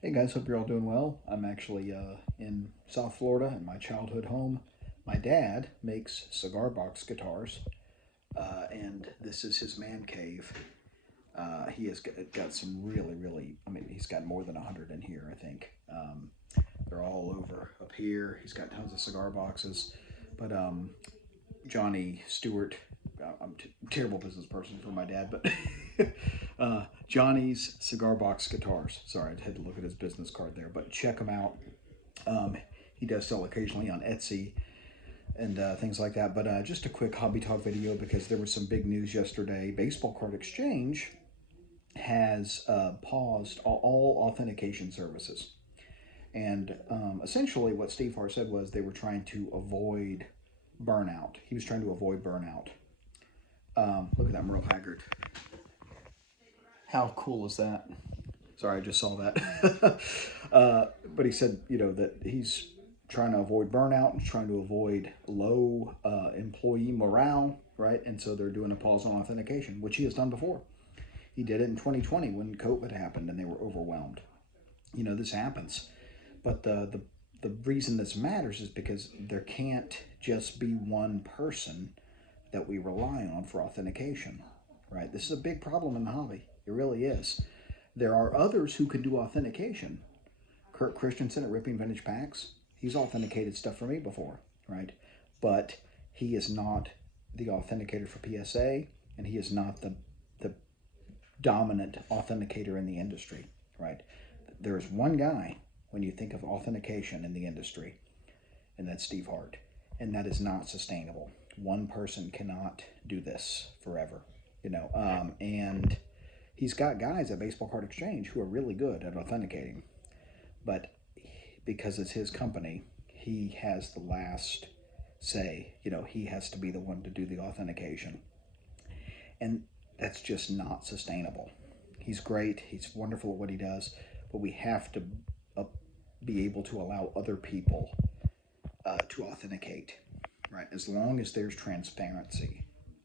Hey guys, hope you're all doing well. I'm actually in South Florida in my childhood home. My dad makes cigar box guitars, and this is his man cave. He has got some really, I mean, he's got more than 100 in here, I think. They're all over up here. He's got tons of cigar boxes. But Johnny Stewart. I'm a terrible business person for my dad, but Johnny's Cigar Box Guitars. Sorry, I had to look at his business card there, but check him out. Um, he does sell occasionally on Etsy and things like that. But just a quick hobby talk video because there was some big news yesterday. Baseball Card Exchange has paused all authentication services. And essentially, what Steve Hart said was they were trying to avoid burnout. He was trying to avoid burnout. Look at that Merle Haggard. How cool is that? Sorry, I just saw that. But he said, that he's trying to avoid burnout and trying to avoid low employee morale, right? And so they're doing a pause on authentication, which he has done before. He did it in 2020 when COVID happened and they were overwhelmed. This happens. But the reason this matters is because there can't just be one person that we rely on for authentication, right? This is a big problem in the hobby. It really is. There are others who can do authentication. Kurt Christensen at Ripping Vintage Packs, he's authenticated stuff for me before, right? But he is not the authenticator for PSA, and he is not the dominant authenticator in the industry, right? There is one guy when you think of authentication in the industry, and that's Steve Hart. And that is not sustainable. One person cannot do this forever, and he's got guys at Baseball Card Exchange who are really good at authenticating, but because it's his company, he has the last say. He has to be the one to do the authentication, and that's just not sustainable. He's great. He's wonderful at what he does, but we have to uh, be able to allow other people to authenticate, right? As long as there's transparency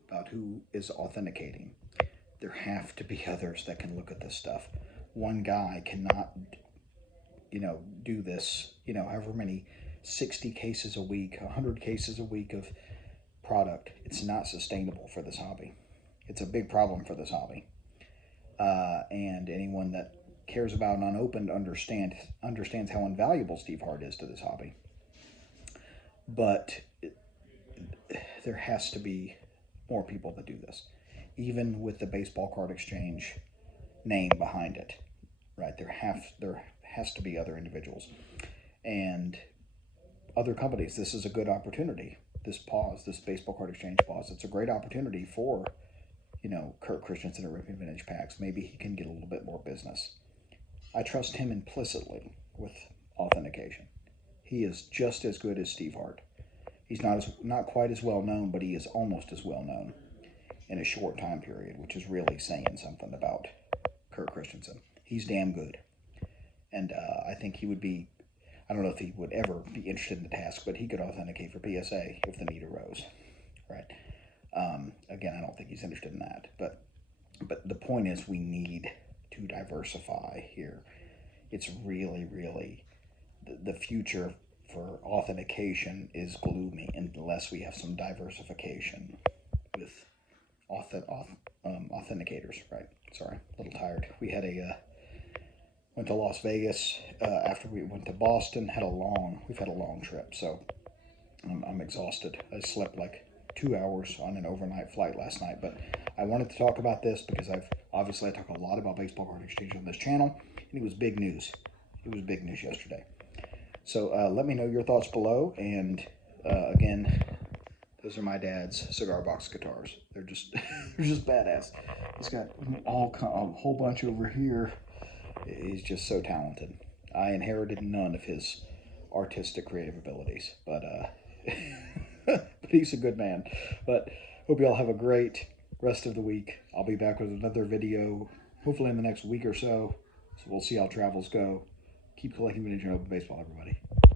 about who is authenticating, there have to be others that can look at this stuff. One guy cannot, do this, however many 60 cases a week, 100 cases a week of product. It's not sustainable for this hobby. It's a big problem for this hobby. And anyone that cares about an unopened understands how invaluable Steve Hart is to this hobby. But there has to be more people that do this, even with the Baseball Card Exchange name behind it, right? There has to be other individuals and other companies. This is a good opportunity. This Baseball Card Exchange pause, it's a great opportunity for Kurt Christensen at Ripping Vintage Packs. Maybe he can get a little bit more business. I trust him implicitly with authentication. He is just as good as Steve Hart. He's not quite as well known, but he is almost as well known in a short time period, which is really saying something about Kurt Christensen. He's damn good, and I think he would be. I don't know if he would ever be interested in the task, but he could authenticate for PSA if the need arose, right? Again, I don't think he's interested in that, but the point is we need to diversify here. It's really the future for authentication is gloomy unless we have some diversification with authenticators, right? Sorry, a little tired. We had went to Las Vegas after we went to Boston. We've had a long trip, so I'm exhausted. I slept like 2 hours on an overnight flight last night, but I wanted to talk about this because I talk a lot about Baseball Card Exchange on this channel, and it was big news. It was big news yesterday. So let me know your thoughts below, and again, those are my dad's cigar box guitars. They're just they're just badass. He's got a whole bunch over here. He's just so talented. I inherited none of his artistic creative abilities, but but he's a good man. But hope you all have a great rest of the week. I'll be back with another video, hopefully in the next week or so. So we'll see how travels go. Keep collecting vintage and open baseball, everybody.